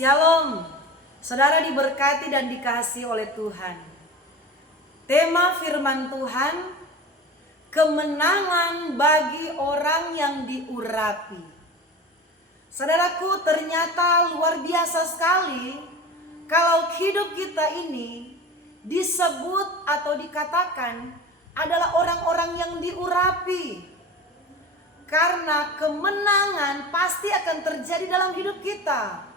Shalom, saudara diberkati dan dikasihi oleh Tuhan. Tema firman Tuhan, kemenangan bagi orang yang diurapi. Saudaraku, ternyata luar biasa sekali kalau hidup kita ini disebut atau dikatakan adalah orang-orang yang diurapi. Karena kemenangan pasti akan terjadi dalam hidup kita.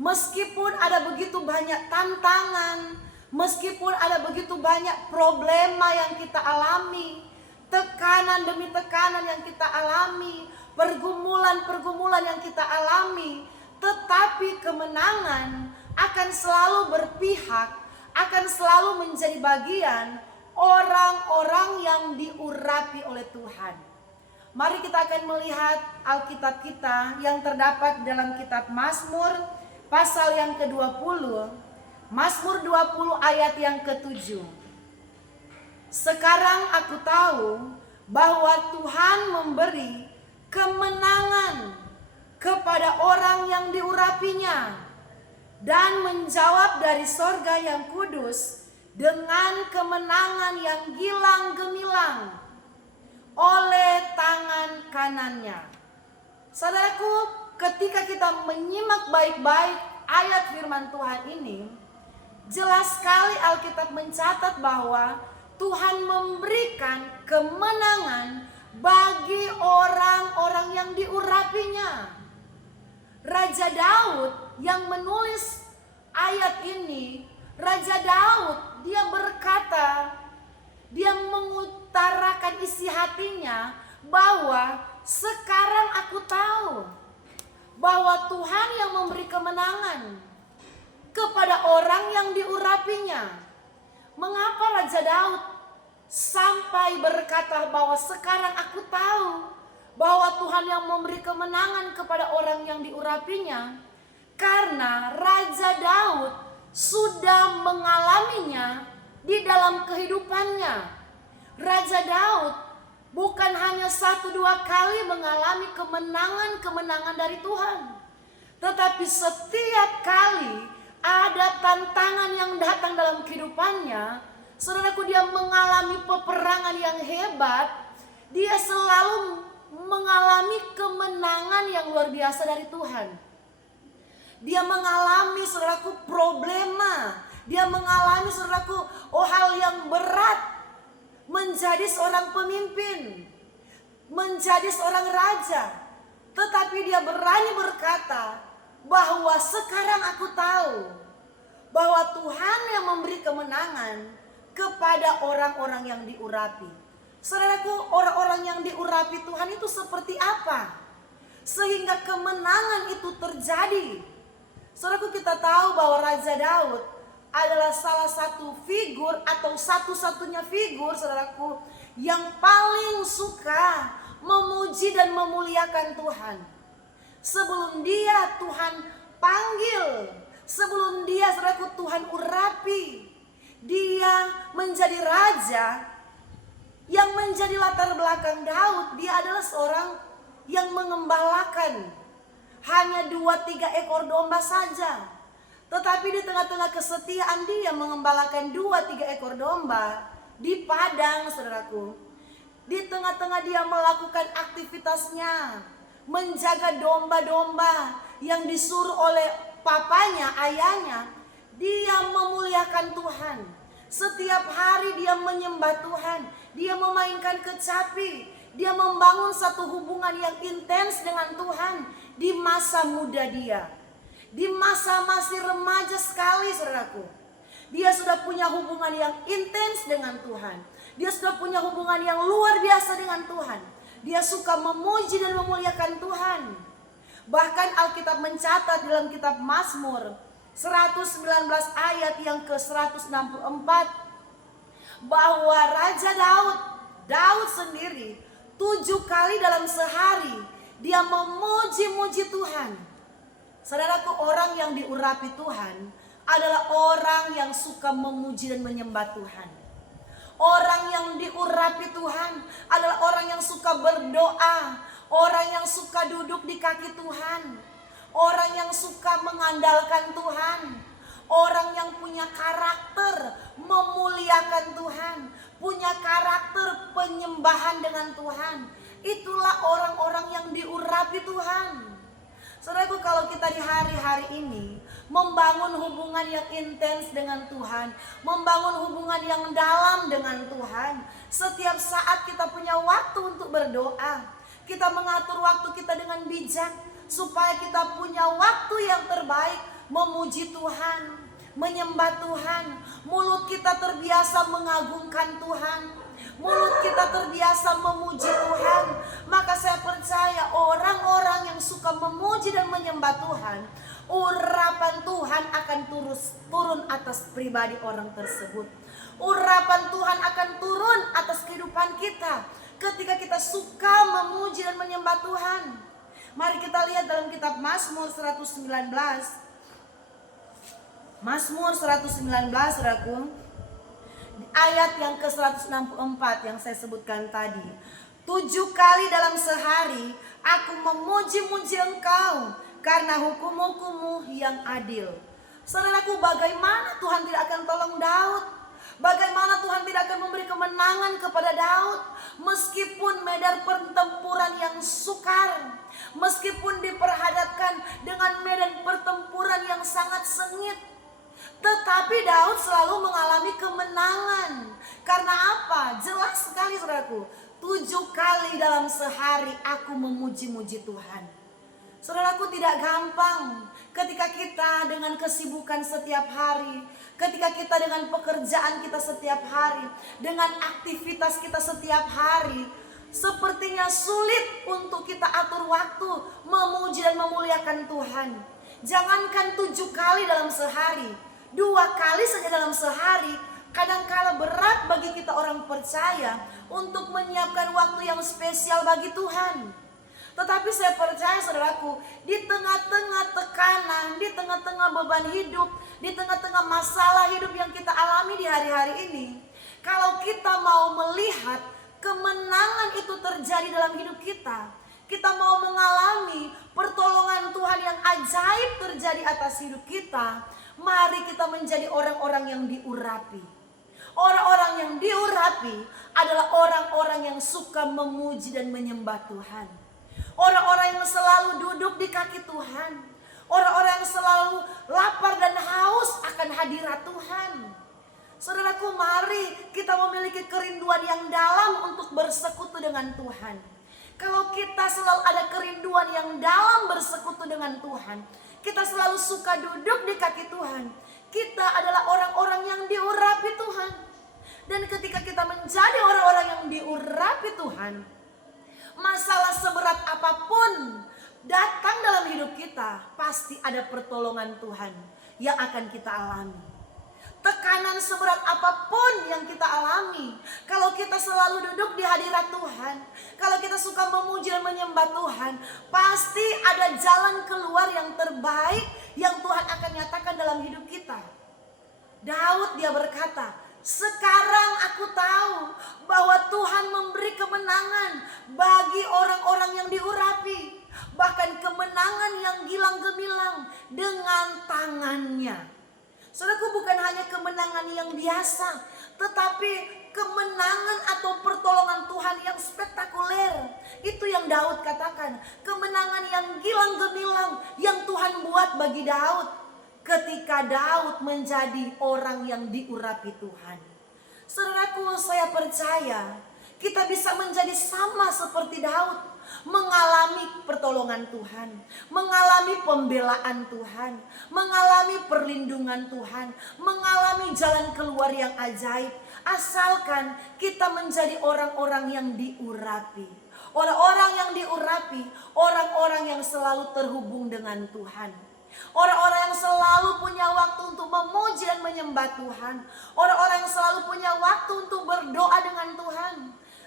Meskipun ada begitu banyak tantangan, meskipun ada begitu banyak problema yang kita alami, tekanan demi tekanan yang kita alami, pergumulan-pergumulan yang kita alami, tetapi kemenangan akan selalu berpihak, akan selalu menjadi bagian orang-orang yang diurapi oleh Tuhan. Mari kita akan melihat Alkitab kita yang terdapat dalam kitab Mazmur pasal yang ke-20, Mazmur 20 ayat yang ke-7. Sekarang aku tahu bahwa Tuhan memberi kemenangan kepada orang yang diurapinya dan menjawab dari sorga yang kudus dengan kemenangan yang gilang gemilang oleh tangan kanannya. Saudaraku, ketika kita menyimak baik-baik ayat firman Tuhan ini, jelas sekali Alkitab mencatat bahwa Tuhan memberikan kemenangan bagi orang-orang yang diurapinya. Raja Daud yang menulis ayat ini, Raja Daud, dia berkata, dia mengutarakan isi hatinya bahwa sekarang aku tahu bahwa Tuhan yang memberi kemenangan kepada orang yang diurapinya. Mengapa Raja Daud sampai berkata bahwa sekarang aku tahu bahwa Tuhan yang memberi kemenangan kepada orang yang diurapinya? Karena Raja Daud sudah mengalaminya di dalam kehidupannya. Raja Daud bukan hanya 1-2 kali mengalami kemenangan-kemenangan dari Tuhan, tetapi setiap kali ada tantangan yang datang dalam kehidupannya, saudaraku, dia mengalami peperangan yang hebat. Dia selalu mengalami kemenangan yang luar biasa dari Tuhan. Dia mengalami, saudaraku, problema. Dia mengalami, saudaraku, hal yang berat. Menjadi seorang pemimpin, menjadi seorang raja, tetapi dia berani berkata bahwa sekarang aku tahu bahwa Tuhan yang memberi kemenangan kepada orang-orang yang diurapi. Saudaraku, orang-orang yang diurapi Tuhan itu seperti apa sehingga kemenangan itu terjadi? Saudaraku, kita tahu bahwa Raja Daud adalah salah satu figur atau satu-satunya figur, saudaraku, yang paling suka memuji dan memuliakan Tuhan. Sebelum dia Tuhan panggil, sebelum dia, saudaraku, Tuhan urapi, dia menjadi raja. Yang menjadi latar belakang Daud, dia adalah seorang yang mengembalakan hanya 2-3 ekor domba saja. Tetapi di tengah-tengah kesetiaan dia mengembalakan 2-3 ekor domba di padang, saudaraku. Di tengah-tengah dia melakukan aktivitasnya, menjaga domba-domba yang disuruh oleh papanya, ayahnya. Dia memuliakan Tuhan. Setiap hari dia menyembah Tuhan. Dia memainkan kecapi. Dia membangun satu hubungan yang intens dengan Tuhan di masa muda dia. Di masa masih remaja sekali, saudaraku, dia sudah punya hubungan yang intens dengan Tuhan. Dia sudah punya hubungan yang luar biasa dengan Tuhan. Dia suka memuji dan memuliakan Tuhan. Bahkan Alkitab mencatat dalam kitab Mazmur 119 ayat yang ke-164 bahwa Raja Daud sendiri 7 kali dalam sehari dia memuji-muji Tuhan. Saudaraku, orang yang diurapi Tuhan adalah orang yang suka memuji dan menyembah Tuhan. Orang yang diurapi Tuhan adalah orang yang suka berdoa, orang yang suka duduk di kaki Tuhan, orang yang suka mengandalkan Tuhan, orang yang punya karakter memuliakan Tuhan, punya karakter penyembahan dengan Tuhan. Itulah orang-orang yang diurapi Tuhan. Saudaraku, kalau kita di hari-hari ini membangun hubungan yang intens dengan Tuhan, membangun hubungan yang dalam dengan Tuhan, setiap saat kita punya waktu untuk berdoa, kita mengatur waktu kita dengan bijak, supaya kita punya waktu yang terbaik memuji Tuhan, menyembah Tuhan. Mulut kita terbiasa mengagungkan Tuhan, mulut kita terbiasa memuji Tuhan. Maka saya percaya orang-orang yang suka memuji dan menyembah Tuhan, urapan Tuhan akan turun atas pribadi orang tersebut. Urapan Tuhan akan turun atas kehidupan kita ketika kita suka memuji dan menyembah Tuhan. Mari kita lihat dalam kitab Mazmur 119. Mazmur 119, saudaraku, ayat yang ke-164 yang saya sebutkan tadi. 7 kali dalam sehari aku memuji-muji Engkau karena hukum-hukum-Mu yang adil. Saudaraku, bagaimana Tuhan tidak akan tolong Daud? Bagaimana Tuhan tidak akan memberi kemenangan kepada Daud? Meskipun medan pertempuran yang sukar, meskipun diperhadapkan dengan medan pertempuran yang sangat sengit, tetapi Daud selalu mengalami kemenangan. Karena apa? Jelas sekali, saudaraku. 7 kali dalam sehari aku memuji-muji Tuhan. Saudaraku, tidak gampang ketika kita dengan kesibukan setiap hari, ketika kita dengan pekerjaan kita setiap hari, dengan aktivitas kita setiap hari, sepertinya sulit untuk kita atur waktu memuji dan memuliakan Tuhan. Jangankan 7 kali dalam sehari, 2 kali saja dalam sehari kadangkala berat bagi kita orang percaya untuk menyiapkan waktu yang spesial bagi Tuhan. Tetapi saya percaya, saudaraku, di tengah-tengah tekanan, di tengah-tengah beban hidup, di tengah-tengah masalah hidup yang kita alami di hari-hari ini, kalau kita mau melihat kemenangan itu terjadi dalam hidup kita, kita mau mengalami pertolongan Tuhan yang ajaib terjadi atas hidup kita, mari kita menjadi orang-orang yang diurapi. Orang-orang yang diurapi adalah orang-orang yang suka memuji dan menyembah Tuhan. Orang-orang yang selalu duduk di kaki Tuhan. Orang-orang yang selalu lapar dan haus akan hadirat Tuhan. Saudaraku, mari kita memiliki kerinduan yang dalam untuk bersekutu dengan Tuhan. Kalau kita selalu ada kerinduan yang dalam bersekutu dengan Tuhan, kita selalu suka duduk di kaki Tuhan, kita adalah orang-orang yang diurapi Tuhan. Dan ketika kita menjadi orang-orang yang diurapi Tuhan, masalah seberat apapun datang dalam hidup kita, pasti ada pertolongan Tuhan yang akan kita alami. Tekanan seberat apapun yang kita alami, kalau kita selalu duduk di hadirat Tuhan, kalau kita suka memuji dan menyembah Tuhan, pasti ada jalan keluar yang terbaik yang Tuhan akan nyatakan dalam hidup kita. Daud dia berkata, sekarang aku tahu bahwa Tuhan memberi kemenangan bagi orang-orang yang diurapi, bahkan kemenangan yang gilang gemilang dengan tangannya. Saudaraku, bukan hanya kemenangan yang biasa, tetapi kemenangan atau pertolongan Tuhan yang spektakuler. Itu yang Daud katakan, kemenangan yang gilang gemilang yang Tuhan buat bagi Daud ketika Daud menjadi orang yang diurapi Tuhan. Saudaraku, saya percaya kita bisa menjadi sama seperti Daud, mengalami pertolongan Tuhan, mengalami pembelaan Tuhan, mengalami perlindungan Tuhan, mengalami jalan keluar yang ajaib, asalkan kita menjadi orang-orang yang diurapi. Orang-orang yang diurapi, orang-orang yang selalu terhubung dengan Tuhan. Orang-orang yang selalu punya waktu untuk memuji dan menyembah Tuhan. Orang-orang yang selalu punya waktu untuk berdoa dengan Tuhan.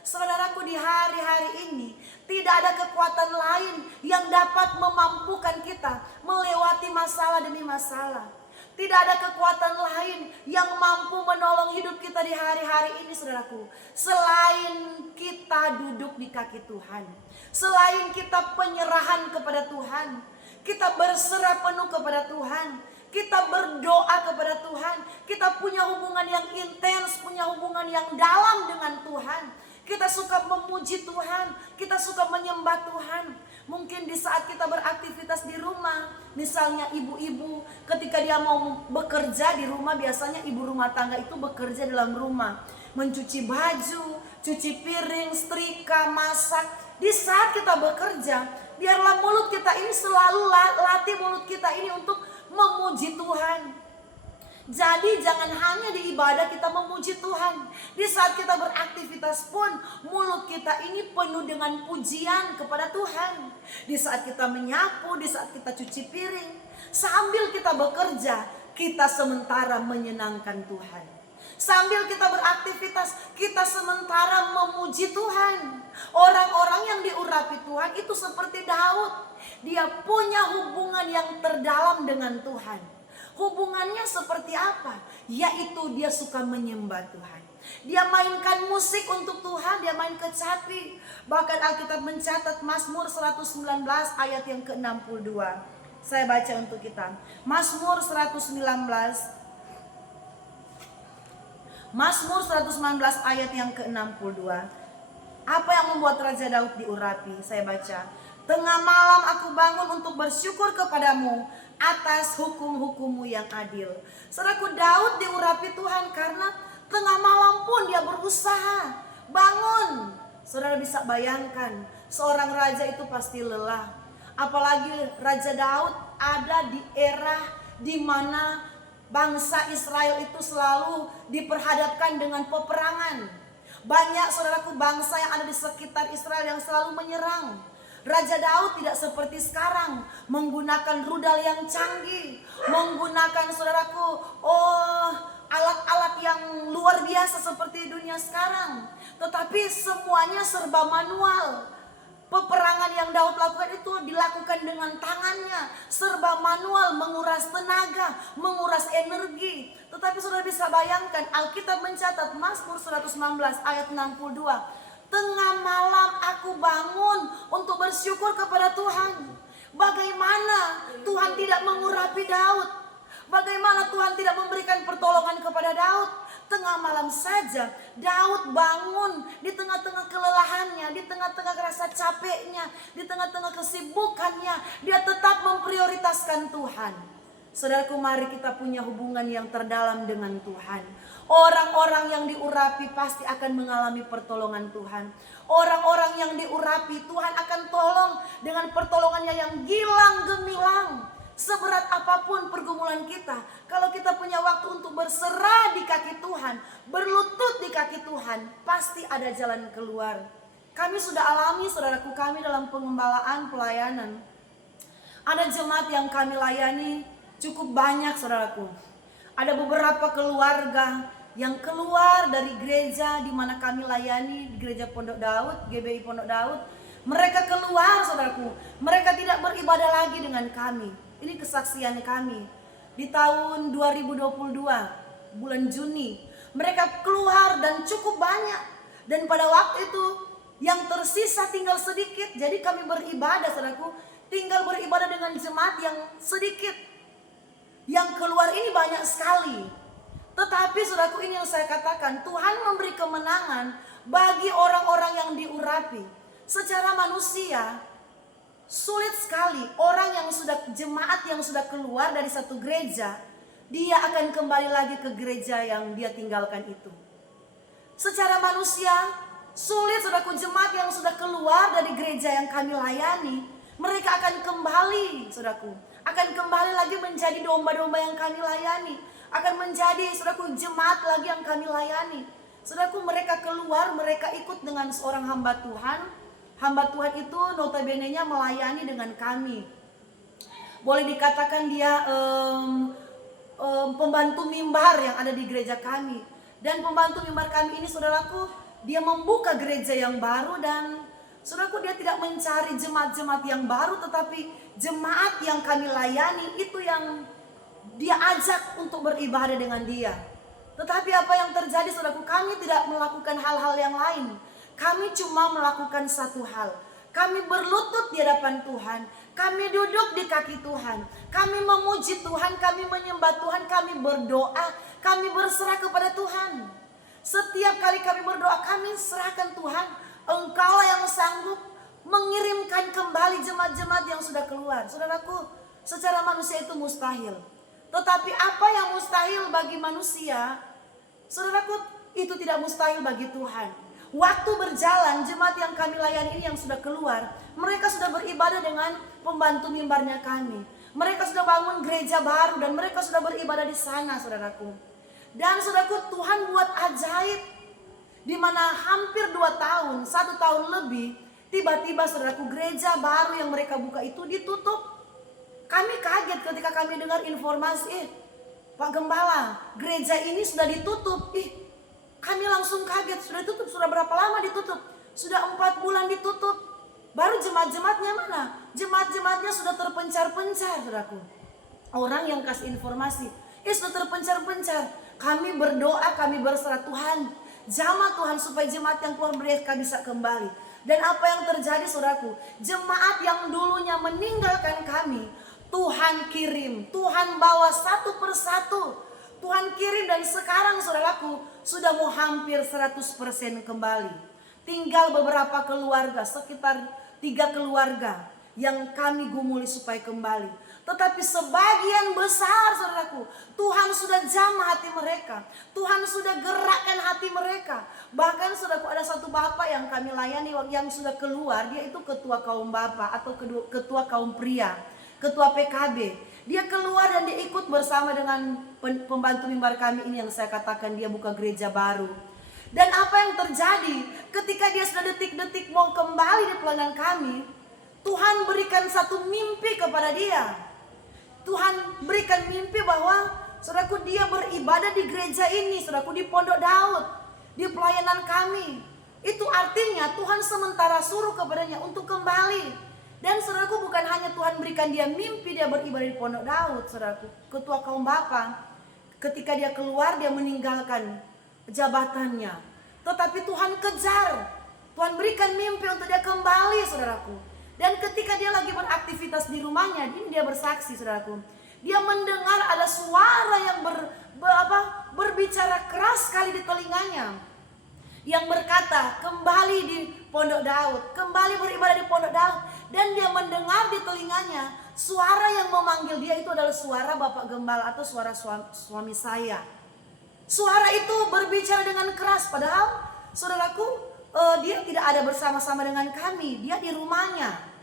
Saudaraku, di hari-hari ini tidak ada kekuatan lain yang dapat memampukan kita melewati masalah demi masalah. Tidak ada kekuatan lain yang mampu menolong hidup kita di hari-hari ini, saudaraku, selain kita duduk di kaki Tuhan, selain kita penyerahan kepada Tuhan. Kita berserah penuh kepada Tuhan. Kita berdoa kepada Tuhan. Kita punya hubungan yang intens, punya hubungan yang dalam dengan Tuhan. Kita suka memuji Tuhan, kita suka menyembah Tuhan. Mungkin di saat kita beraktivitas di rumah, misalnya ibu-ibu ketika dia mau bekerja di rumah, biasanya ibu rumah tangga itu bekerja dalam rumah, mencuci baju, cuci piring, setrika, masak. Di saat kita bekerja, biarlah mulut kita ini selalu latih mulut kita ini untuk memuji Tuhan. Jadi jangan hanya di ibadah kita memuji Tuhan. Di saat kita beraktivitas pun mulut kita ini penuh dengan pujian kepada Tuhan. Di saat kita menyapu, di saat kita cuci piring, sambil kita bekerja, kita sementara menyenangkan Tuhan. Sambil kita beraktivitas, kita sementara memuji Tuhan. Orang-orang yang diurapi Tuhan itu seperti Daud. Dia punya hubungan yang terdalam dengan Tuhan. Hubungannya seperti apa? Yaitu dia suka menyembah Tuhan. Dia mainkan musik untuk Tuhan, dia main kecapi. Bahkan Alkitab mencatat Mazmur 119 ayat yang ke-62. Saya baca untuk kita. Mazmur 119 ayat yang ke-62. Apa yang membuat Raja Daud diurapi? Saya baca. Tengah malam aku bangun untuk bersyukur kepadamu atas hukum-hukum-Mu yang adil. Saudaraku, Daud diurapi Tuhan karena tengah malam pun dia berusaha bangun. Saudara bisa bayangkan, seorang raja itu pasti lelah. Apalagi Raja Daud ada di era di mana bangsa Israel itu selalu diperhadapkan dengan peperangan. Banyak saudaraku bangsa yang ada di sekitar Israel yang selalu menyerang. Raja Daud tidak seperti sekarang menggunakan rudal yang canggih, menggunakan saudaraku alat-alat yang luar biasa seperti dunia sekarang. Tetapi semuanya serba manual. Peperangan yang Daud lakukan itu dilakukan dengan tangannya, serba manual, menguras tenaga, menguras energi. Tetapi saudara bisa bayangkan, Alkitab mencatat Mazmur 119 ayat 62. Tengah malam aku bangun untuk bersyukur kepada Tuhan. Bagaimana Tuhan tidak mengurapi Daud? Bagaimana Tuhan tidak memberikan pertolongan kepada Daud? Tengah malam saja Daud bangun di tengah-tengah kelelahannya, di tengah-tengah rasa capeknya, di tengah-tengah kesibukannya, dia tetap memprioritaskan Tuhan. Saudaraku, mari kita punya hubungan yang terdalam dengan Tuhan. Orang-orang yang diurapi pasti akan mengalami pertolongan Tuhan. Orang-orang yang diurapi Tuhan akan tolong dengan pertolongannya yang gilang gemilang. Seberat apapun pergumulan kita, kalau kita punya waktu untuk berserah di kaki Tuhan, berlutut di kaki Tuhan, pasti ada jalan keluar. Kami sudah alami, saudaraku, kami dalam pengembalaan pelayanan. Ada jemaat yang kami layani cukup banyak, saudaraku. Ada beberapa keluarga yang keluar dari gereja di mana kami layani, di gereja Pondok Daud, GBI Pondok Daud. Mereka keluar, saudaraku. Mereka tidak beribadah lagi dengan kami. Ini kesaksian kami. Di tahun 2022, bulan Juni, mereka keluar dan cukup banyak. Dan pada waktu itu yang tersisa tinggal sedikit. Jadi kami beribadah, saudaraku, tinggal beribadah dengan jemaat yang sedikit. Yang keluar ini banyak sekali. Tetapi saudaraku, ini yang saya katakan, Tuhan memberi kemenangan bagi orang-orang yang diurapi. Secara manusia sulit sekali orang yang sudah jemaat yang sudah keluar dari satu gereja, dia akan kembali lagi ke gereja yang dia tinggalkan itu. Secara manusia sulit, saudaraku, jemaat yang sudah keluar dari gereja yang kami layani, mereka akan kembali, saudaraku, akan kembali lagi menjadi domba-domba yang kami layani, akan menjadi, saudaraku, jemaat lagi yang kami layani. Saudaraku, mereka keluar, mereka ikut dengan seorang hamba Tuhan. Hamba Tuhan itu notabene-nya melayani dengan kami. Boleh dikatakan dia pembantu mimbar yang ada di gereja kami. Dan pembantu mimbar kami ini, saudaraku, dia membuka gereja yang baru. Dan saudaraku, dia tidak mencari jemaat-jemaat yang baru, tetapi jemaat yang kami layani itu yang dia ajak untuk beribadah dengan dia. Tetapi apa yang terjadi, saudaraku, kami tidak melakukan hal-hal yang lain. Kami cuma melakukan satu hal. Kami berlutut di hadapan Tuhan Kami duduk di kaki Tuhan, kami memuji Tuhan, kami menyembah Tuhan, kami berdoa, kami berserah kepada Tuhan. Setiap kali kami berdoa, kami serahkan Tuhan, Engkaulah yang sanggup mengirimkan kembali jemaat-jemaat yang sudah keluar. Saudaraku, secara manusia itu mustahil. Tetapi apa yang mustahil bagi manusia, saudaraku, itu tidak mustahil bagi Tuhan. Waktu berjalan, jemaat yang kami layani ini yang sudah keluar, mereka sudah beribadah dengan pembantu mimbarnya kami. Mereka sudah bangun gereja baru dan mereka sudah beribadah di sana, saudaraku. Dan saudaraku, Tuhan buat ajaib, di mana hampir 2 tahun, 1 tahun lebih, tiba-tiba saudaraku, gereja baru yang mereka buka itu ditutup. Kami kaget ketika kami dengar informasi, Pak Gembala, gereja ini sudah ditutup. Kami langsung kaget, sudah ditutup, sudah berapa lama ditutup? Sudah 4 bulan ditutup. Baru jemaat-jemaatnya mana? Jemaat-jemaatnya sudah terpencar-pencar, saudaraku. Orang yang kasih informasi, sudah terpencar-pencar. Kami berdoa, kami berserah, Tuhan, jamah Tuhan supaya jemaat yang keluar mereka bisa kembali. Dan apa yang terjadi, saudaraku? Jemaat yang dulunya meninggalkan kami, Tuhan kirim, Tuhan bawa satu persatu. Tuhan kirim dan sekarang saudaraku sudah mau hampir 100% kembali. Tinggal beberapa keluarga, sekitar 3 keluarga yang kami gumuli supaya kembali. Tetapi sebagian besar saudaraku, Tuhan sudah jamah hati mereka. Tuhan sudah gerakkan hati mereka. Bahkan saudaraku, ada satu bapak yang kami layani yang sudah keluar. Dia itu ketua kaum bapak atau ketua kaum pria, ketua PKB. Dia keluar dan dia ikut bersama dengan pembantu mimbar kami ini yang saya katakan dia buka gereja baru. Dan apa yang terjadi ketika dia sudah detik-detik mau kembali di pelayanan kami, Tuhan berikan satu mimpi kepada dia. Tuhan berikan mimpi bahwa saudaraku, dia beribadah di gereja ini, saudaraku, di Pondok Daud, di pelayanan kami. Itu artinya Tuhan sementara suruh kepadanya untuk kembali. Dan saudaraku, bukan hanya Tuhan berikan dia mimpi dia beribadah di Pondok Daud, saudaraku, ketua kaum bapa. Ketika dia keluar, dia meninggalkan jabatannya. Tetapi Tuhan kejar, Tuhan berikan mimpi untuk dia kembali, saudaraku. Dan ketika dia lagi beraktivitas di rumahnya, ini dia bersaksi, saudaraku. Dia mendengar ada suara yang berbicara keras sekali di telinganya, yang berkata, kembali di Pondok Daud, kembali beribadah di Pondok Daud. Dan dia mendengar di telinganya suara yang memanggil dia itu adalah suara Bapak Gembala atau suara suami saya. Suara itu berbicara dengan keras, padahal saudaraku, dia tidak ada bersama-sama dengan kami, dia di rumahnya.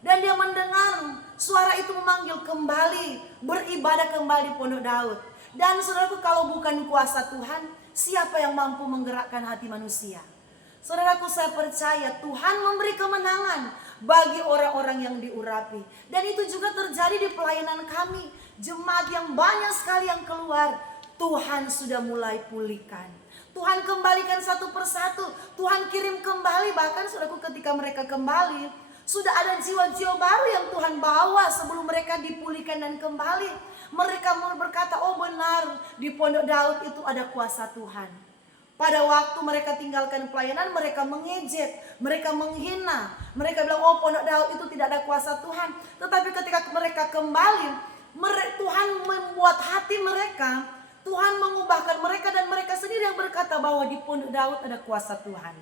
Dan dia mendengar suara itu memanggil kembali, beribadah kembali di Pondok Daud. Dan saudaraku, kalau bukan kuasa Tuhan, siapa yang mampu menggerakkan hati manusia? Saudaraku, saya percaya Tuhan memberi kemenangan bagi orang-orang yang diurapi. Dan itu juga terjadi di pelayanan kami. Jemaat yang banyak sekali yang keluar, Tuhan sudah mulai pulihkan. Tuhan kembalikan satu persatu. Tuhan kirim kembali. Bahkan saudaraku, ketika mereka kembali, sudah ada jiwa-jiwa baru yang Tuhan bawa sebelum mereka dipulihkan dan kembali. Mereka berkata, oh benar, di Pondok Daud itu ada kuasa Tuhan. Pada waktu mereka tinggalkan pelayanan, mereka mengejek, mereka menghina. Mereka bilang, oh Pondok Daud itu tidak ada kuasa Tuhan. Tetapi ketika mereka kembali, Tuhan membuat hati mereka, Tuhan mengubahkan mereka, dan mereka sendiri yang berkata bahwa di Pondok Daud ada kuasa Tuhan.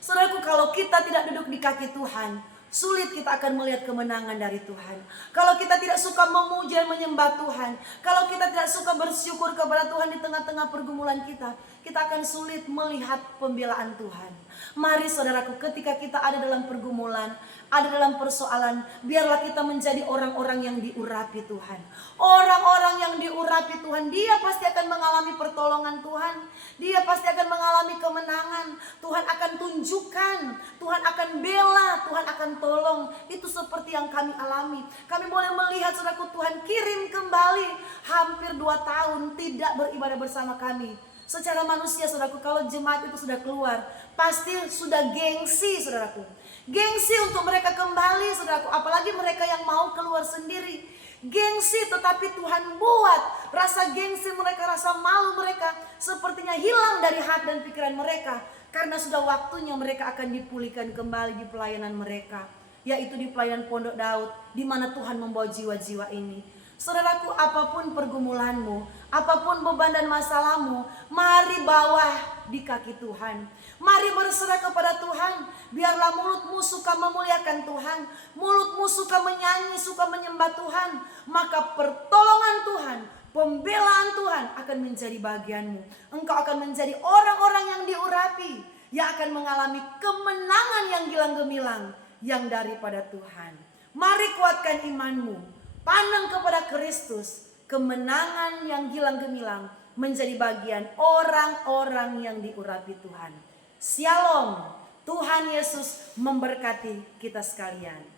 Saudaraku, kalau kita tidak duduk di kaki Tuhan, sulit kita akan melihat kemenangan dari Tuhan. Kalau kita tidak suka memuji dan menyembah Tuhan, kalau kita tidak suka bersyukur kepada Tuhan di tengah-tengah pergumulan kita akan sulit melihat pembelaan Tuhan. Mari saudaraku, ketika kita ada dalam pergumulan, ada dalam persoalan, biarlah kita menjadi orang-orang yang diurapi Tuhan. Orang-orang yang diurapi Tuhan, dia pasti akan mengalami pertolongan Tuhan. Dia pasti akan mengalami kemenangan. Tuhan akan tunjukkan, Tuhan akan bela, Tuhan akan tolong. Itu seperti yang kami alami. Kami boleh melihat saudaraku, Tuhan kirim kembali hampir 2 tahun tidak beribadah bersama kami. Secara manusia saudaraku, kalau jemaat itu sudah keluar, pasti sudah gengsi saudaraku. Gengsi untuk mereka kembali saudaraku, apalagi mereka yang mau keluar sendiri. Gengsi, tetapi Tuhan buat rasa gengsi mereka, rasa malu mereka sepertinya hilang dari hati dan pikiran mereka. Karena sudah waktunya mereka akan dipulihkan kembali di pelayanan mereka. yaitu di pelayanan Pondok Daud, di mana Tuhan membawa jiwa-jiwa ini. Saudaraku, apapun pergumulanmu, apapun beban dan masalahmu, mari bawa di kaki Tuhan. Mari berserah kepada Tuhan. Biarlah mulutmu suka memuliakan Tuhan, mulutmu suka menyanyi, suka menyembah Tuhan. Maka pertolongan Tuhan, pembelaan Tuhan akan menjadi bagianmu. Engkau akan menjadi orang-orang yang diurapi, yang akan mengalami kemenangan yang gilang gemilang yang daripada Tuhan. Mari kuatkan imanmu. Pandang kepada Kristus, kemenangan yang gilang gemilang menjadi bagian orang-orang yang diurapi Tuhan. Shalom, Tuhan Yesus memberkati kita sekalian.